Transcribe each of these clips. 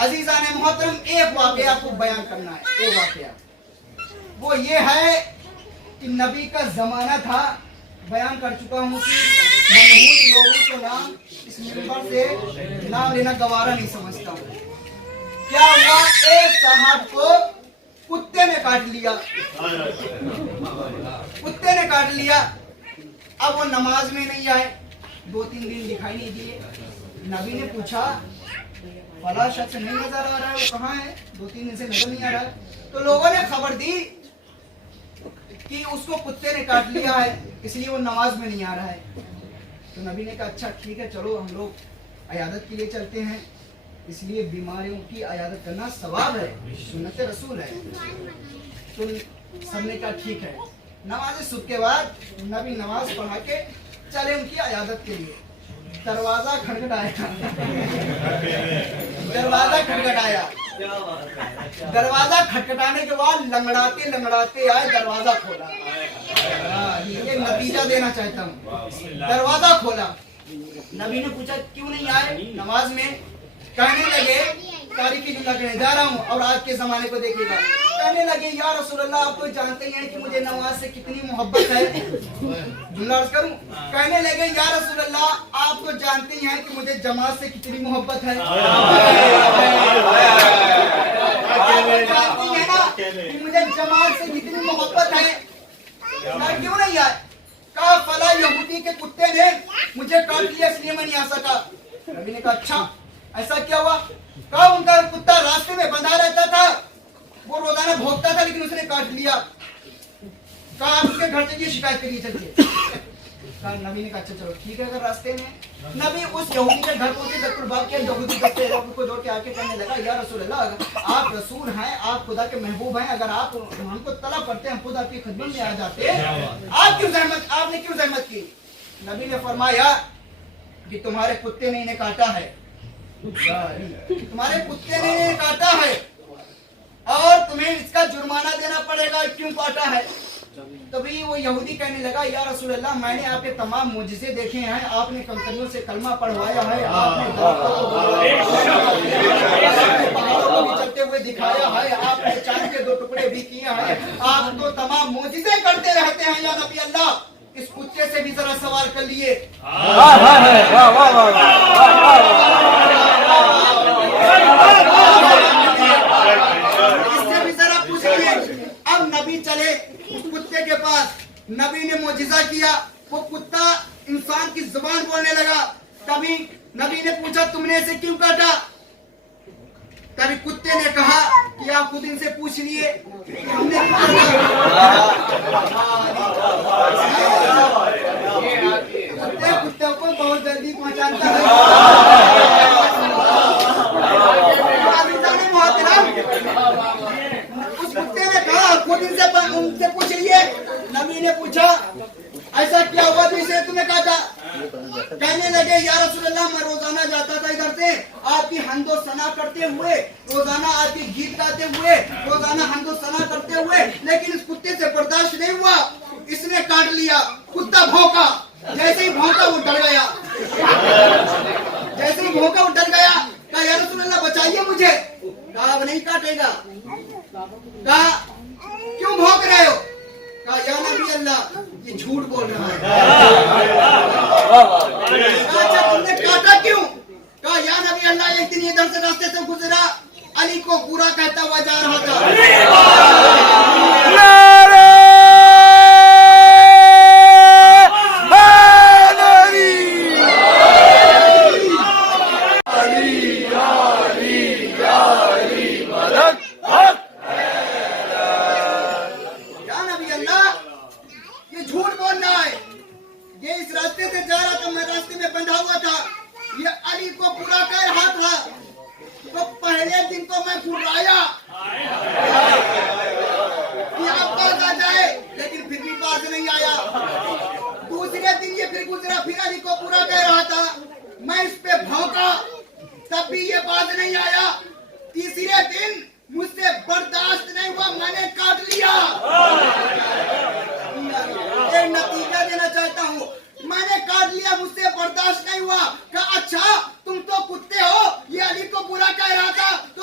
अजीजान मोहतरम, एक वाकया आपको बयान करना है। एक वाकया वो ये है कि नबी का जमाना था। बयान कर चुका हूँ कि मनहूस लोगों को नाम इस मिंबर से नाम लेना गवारा नहीं समझता हूँ। क्या हुआ, एक साहब को कुत्ते ने काट लिया। कुत्ते ने काट लिया। अब वो नमाज में नहीं आए, 2-3 दिन दिखाई नहीं दिए। नबी ने पूछा, फला शख्स नहीं नजर आ रहा है, वो कहाँ है? 2-3 दिन से नजर नहीं आ रहा है। तो लोगों ने खबर दी कि उसको कुत्ते ने काट लिया है, इसलिए वो नमाज में नहीं आ रहा है। तो नबी ने कहा, अच्छा ठीक है, चलो हम लोग अयादत के लिए चलते हैं। इसलिए बीमारियों की अयादत करना सवाब है, सुन्नत रसूल है। तो सबने कहा ठीक है। नमाज सुबह के बाद नबी नमाज पढ़ा के चले उनकी अयादत के लिए। दरवाजा खटखटाया। दरवाजा खटखटाया। दरवाजा खटखटाने के बाद लंगड़ाते लंगड़ाते आए, दरवाजा खोला। ये नतीजा देना चाहता हूँ। दरवाजा खोला। नबी ने पूछा, क्यों नहीं आए नमाज में? कहने लगे, तारीखी जुमला कहने जा रहा हूँ और आज के जमाने को देखिएगा। कहने लगे, या रसूल अल्लाह, आप तो जानते ही हैं कि मुझे नमाज से कितनी मोहब्बत है। जुमला अर्ज करूं? कहने लगे, या रसूल अल्लाह, आप तो जानते ही हैं कि मुझे जमात से कितनी मोहब्बत है। जानती है ना कि मुझे जमात से कितनी मोहब्बत है। क्यों नहीं आए? कहा, फला यहूदी के कुत्ते ने मुझे काट लिया, इसलिए मैं नहीं आ सका। नबी ने कहा, अच्छा ऐसा क्या हुआ? कहा, उनका कुत्ता रास्ते में बंधा रहता था, वो रोजाना भौंकता था, लेकिन उसने काट लिया। कहा, आप उसके घर चलिए, शिकायत करिए, चलिए। कहा, नबी ने कहा, अच्छा चलो ठीक है। अगर रास्ते में नबी उस यहूदी के घर पहुंचे, दस्तुरबाब के यहूदी को जोड़ के आके कहने लगा, या रसूल अल्लाह, आप रसूल हैं, आप खुदा के महबूब हैं, अगर आप हमको तलब करते, हम खुद आपकी खिदमत में आ जाते, आपने क्यों जहमत की? नबी ने फरमाया कि तुम्हारे कुत्ते ने इन्हें काटा है। तुम्हारे कुत्ते ने इन्हें काटा है और तुम्हें इसका जुर्माना देना पड़ेगा। क्यों काटा है? तभी वो यहूदी कहने लगा, या रसूल अल्लाह, मैंने आपके तमाम मुजिज़े देखे हैं, आपने कंकरियों से कलमा पढ़वाया है, आपने पहाड़ों को भी चलते हुए दिखाया है, आपने चांद के 2 टुकड़े भी किए हैं, आप तो तमाम मुजिज़े करते रहते हैं। या नबी अल्लाह, इस कुत्ते से भी जरा सवाल कर लिए। इससे भी जरा पूछ लिए। अब नबी चले उस कुत्ते के पास। नबी ने मोजिजा किया, वो कुत्ता इंसान की जुबान बोलने लगा। तभी नबी ने पूछा, तुमने इसे क्यों काटा? तभी कुत्ते ने कहा कि आप खुद इनसे पूछ लिए हमने कुत्ते को बहुत जल्दी पहचानता है। उस कुत्ते ने कहा, खुद उनसे पूछ लिए। नबी ने पूछा, ऐसा क्या हुआ तो इसे तुम्हें काटा? कहने लगे, या रसूल अल्लाह, मैं रोजाना जाता था इधर से, आपकी हम्दो सना करते हुए, रोजाना आपकी गीत गाते हुए, रोजाना हम्दो सना करते हुए, लेकिन इस कुत्ते से बर्दाश्त नहीं हुआ, इसने काट लिया। कुत्ता भौंका, जैसे ही भौंका वो डर गया। जैसे ही भौंका वो डर गया। कहा, या रसूल अल्लाह, बचाइए मुझे। कहा, अब नहीं काटेगा। कहा, क्यों भौंक रहे हो? कहा, या नबी अल्लाह, ये झूठ बोल रहा है। अच्छा, तुमने काटा क्यों? कहा, या नबी अल्लाह, एक दिन इधर से रास्ते से गुजरा, अली को बुरा कहता हुआ जा रहा था। मैं इस पे भौंका, तब भी ये बात नहीं आया। तीसरे दिन मुझसे बर्दाश्त नहीं हुआ, मैंने काट लिया। एक नतीजा देना चाहता हूँ, मैंने काट लिया, मुझसे बर्दाश्त नहीं हुआ। कहा, अच्छा तुम तो कुत्ते हो, ये अली को बुरा कह रहा था, तो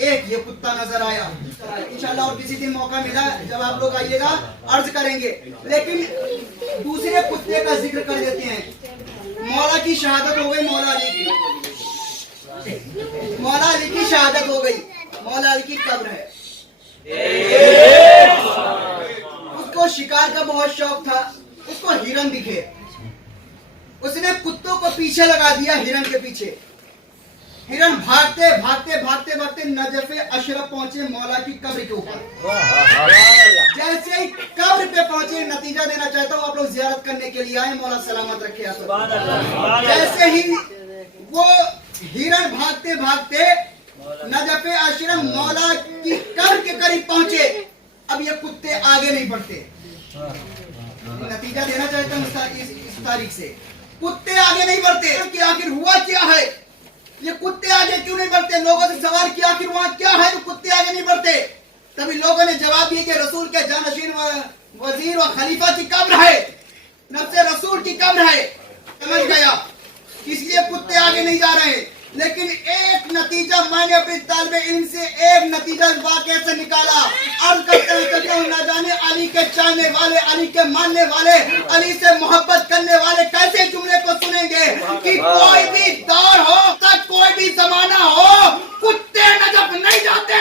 एक ये कुत्ता नजर आया। इंशाल्लाह और किसी दिन मौका मिला जब आप लोग आइएगा अर्ज करेंगे। लेकिन दूसरे कुत्ते का जिक्र कर देते हैं। मौला की शहादत हो गई, मौला अली की शहादत हो गई। मौला अली की कब्र है। उसको शिकार का बहुत शौक था, उसको हिरन दिखे, उसने कुत्तों को पीछे लगा दिया। हिरन के पीछे हिरन भागते भागते भागते भागते नजफ़े अशरफ पहुंचे मौला की कब्र के ऊपर। जैसे ही कब्र पे पहुंचे, नतीजा देना चाहता हूँ आप लोग जियारत करने के लिए आए, मौला सलामत रखे आप। जैसे ही वो हिरन भागते भागते नजफ़े अशरफ मौला की कब्र के करीब पहुंचे, अब ये कुत्ते आगे नहीं बढ़ते। नतीजा देना चाहता हूँ इस तारीख से, कुत्ते आगे नहीं बढ़ते कि आखिर हुआ क्या है, ये कुत्ते आगे क्यों नहीं बढ़ते। लोगों से सवाल किया आखिर वहां क्या है तो कुत्ते आगे नहीं बढ़ते। तभी लोगों ने जवाब दिया कि रसूल के जानशीन वजीर व खलीफा की कब्र है, नफ्से रसूल की कब्र है। समझ गया, इसलिए कुत्ते आगे नहीं जा रहे। लेकिन एक नतीजा मैंने अपने तालिबे इल्म से एक नतीजा वाक़े से निकाला। अर्ज करते हैं ना जाने अली के चाहने वाले, अली के मानने वाले, अली से मोहब्बत करने वाले कैसे जुमले को सुनेंगे कि कोई भी दौर हो, तक कोई भी जमाना हो, कुत्ते नजफ नहीं जाते।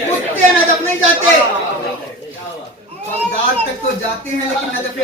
कुत्ते नजफ नहीं जाते। बगदाद तक तो जाते हैं लेकिन नजफ